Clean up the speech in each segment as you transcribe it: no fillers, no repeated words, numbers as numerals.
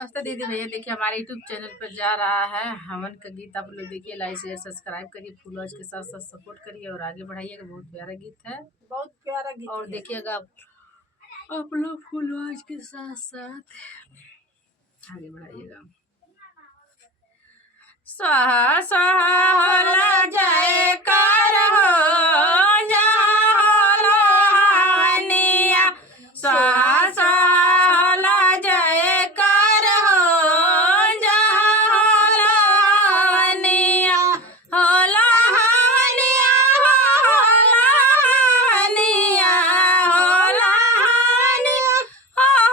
नमस्ते दीदी भैया, देखिए हमारे यूट्यूब चैनल पर जा रहा है हवन का गीत। आप लोग देखिए, लाइक शेयर सब्सक्राइब करिए, फूलौज के साथ साथ सपोर्ट करिए और आगे बढ़ाइएगा। बहुत प्यारा गीत है, बहुत प्यारा गीत और देखिएगा आप लोग फूलौज के साथ साथ आगे बढ़ाइएगा। स्वाहा स्वाहा होला जयकार हो, जहाँ होला हवनिया। स्वाहा स्वाहा होला जयकार हो, जहाँ होला हवनिया। होला हवनिया, होला हवनिया, होला हवनिया,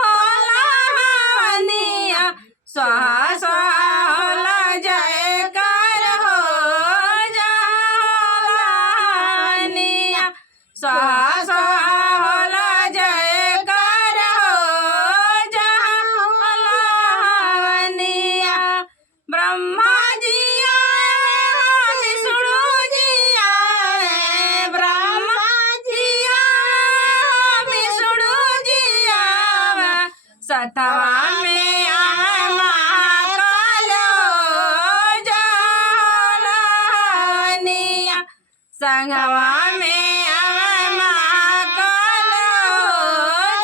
होला हवनिया। स्वाहा स्वाहा होला जयकार हो, जहाँ होला हवनिया। स्वाहा स्वाहा होला जयकार हो, जहाँ होला हवनिया। ब्रह्मा जी आए, विष्णु जी आए, ब्रह्मा जी आए, विष्णु जी आए। सतवा में आए महाकाल हो, जहाँ होला हवनिया। संगवा में आए महाकाल हो,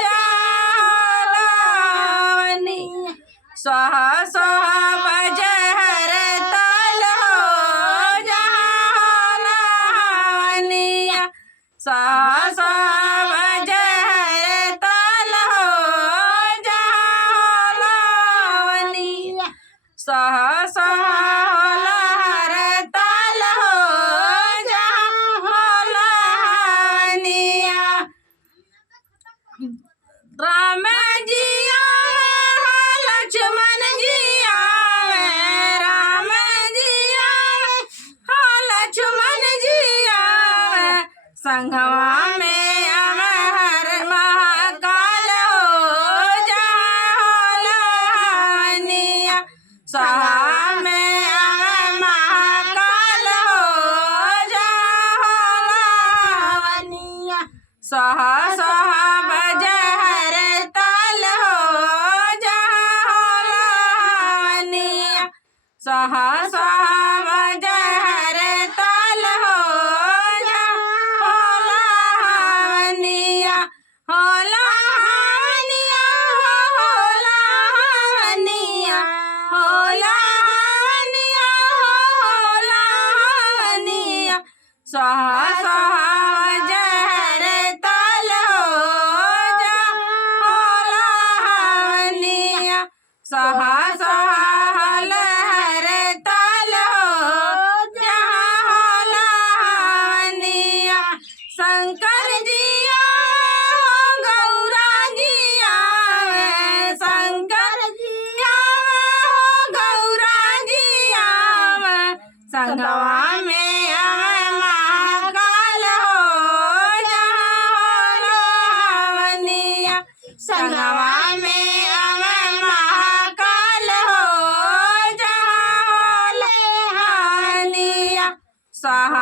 जहाँ होला हवनिया। स्वाहा स्वाहा बजै हर ताल हो, जहाँ होला हवनिया। स्वाहा स्वाहा बजै हर ताल हो, जहाँ होला हवनिया। स्वाहा स्वाहा होला हर ताल हो, जहाँ होला हवनिया। राम जी आए, लक्ष्मण जी आए, राम जी आए, लक्ष्मण जी आए। संगवा में आवे हर महाकाल हो, जहाँ होला हवनिया। स्वाहा में आवे महाकाल हो, जहाँ होला हवनिया। स्वाहा स्वाहा बजै हर ताल हो, जहाँ होला हवनिया। स्वाहा स्वाहा बजै हर ताल हो, जहाँ होला हवनिया। होला हवनिया, होला हवनिया, होला हवनिया, होला हवनिया। स्वाहा स्वाहा बजै हर ताल हो, जहाँ होला हवनिया। स्वाहा स्वाहा होला हर ताल हो, जहाँ होला हवनिया। शंकर जी आए, गौरा जी आए, शंकर जी आए, गौरा जी आए। संगवा में आवे महाकाल हो, जहाँ होला हवनिया। संगवा में आवे महाकाल हो, जहाँ होला हवनिया। स्वाहा